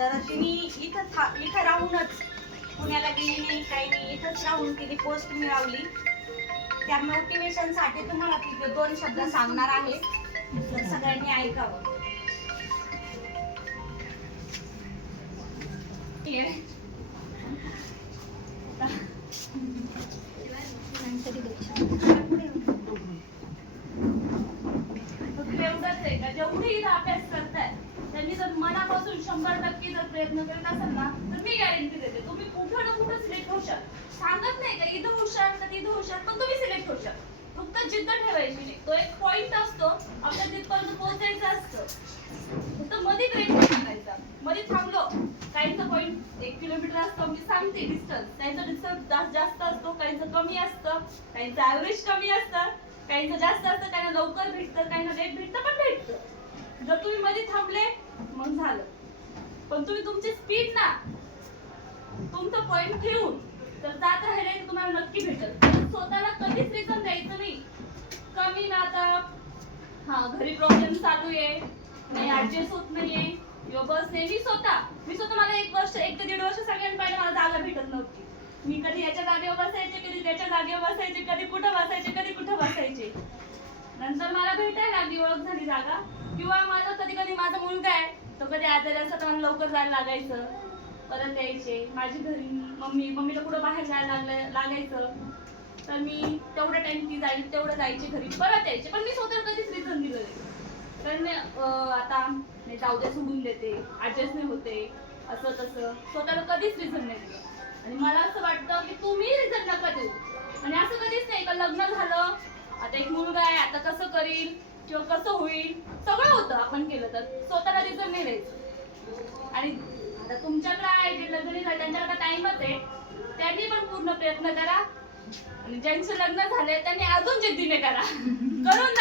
तर तिने इथं राहूनच, पुण्याला गेली नाही काही नाही, इथंच राहून तिने पोस्ट मिळवली. त्या मोटिवेशनसाठी तुम्हाला तिथे 2 शब्द सांगणार आहे, तर सगळ्यांनी ऐकावं. एवढंच आहे का, जेवढे इथं अभ्यास करताय त्यांनी जर मनापासून 100% जर प्रयत्न करत असाल ना, तर मी गॅरंटी देते तुम्ही कुठं ना कुठं सिलेक्ट होऊ शकता. सांगत नाही का इथं हुशार तर तिथं हुशार, पण तुम्ही सिलेक्ट होऊ शकता. फक्त जिद्द ठेवायची नाही. तो एक पॉइंट असतो, आपल्या तिथपर्यंत पोहोचायचं असतं. फक्त मध्ये ब्रेक मारायचा, मध्ये थांबलो. काहींचा पॉइंट 1 किलोमीटर असतो, मी सांगते डिस्टन्स. काहींचा डिस्टन्स जास्त असतो, काहींचं कमी असतं, काहींचं ॲव्हरेज कमी असतं, काहींचं जास्त असतं, काहींना लवकर भेटतं, काहींना लेट भेटतं, पण भेटतं. जर तुम्ही मध्ये थांबले मग झालं. पण तुम्ही तुमची स्पीड ना, तुमचं पॉइंट ठेवून तर जात राहिले तुम्हाला नक्की भेटेल. स्वतःला कधीच रिझन द्यायचं नाही कमी ना, आता हा घरी प्रॉब्लेम चालू आहे, नाही ऍडजस्ट होत नाहीये किंवा बस नाही. मी स्वतः मला 1 वर्ष 1 ते 1.5 वर्ष सगळ्यांना पाहिजे, मला जागा भेटत नव्हती. मी कधी याच्या जागेवर बसायचे, कधी त्याच्या जागेवर बसायचे, कधी कुठं बसायचे, कधी कुठं बसायचे. नंतर मला भेटायला लागली, ओळख झाली जागा. किंवा माझं कधी कधी माझा मुलगा आहे तो कधी आजारी असता तर मला लवकर जायला लागायचं, परत यायचे. माझी घरी मम्मीला कुठं बाहेर जायला लागायचं, तर मी तेवढा टाइम ती जाईल तेवढं जायचे घरी, परत यायचे. पण मी स्वतःला कधीच रिझन दिलं नाही. कारण आता नाही जाऊ दे, सोडून देते, ऍडजस्ट नाही होते, असं तसं स्वतःला कधीच रिझन नाही दिलं. आणि मला असं वाटतं की तुम्ही रिझन नका देऊ. आणि असं कधीच नाही का लग्न झालं, आता एक मुलगा आहे, आता कसं करील किंवा कसं होईल, सगळं होतं आपण केलं तर. स्वतःला रिझन नाही द्यायचं. आणि आता तुमच्याकडे आहे जे लग्न झालं त्यांच्याकडे टाइमच आहे, त्यांनी पण पूर्ण प्रयत्न करा. आणि ज्यांचं लग्न झालंय त्यांनी अजून जिद्दीने करा, करून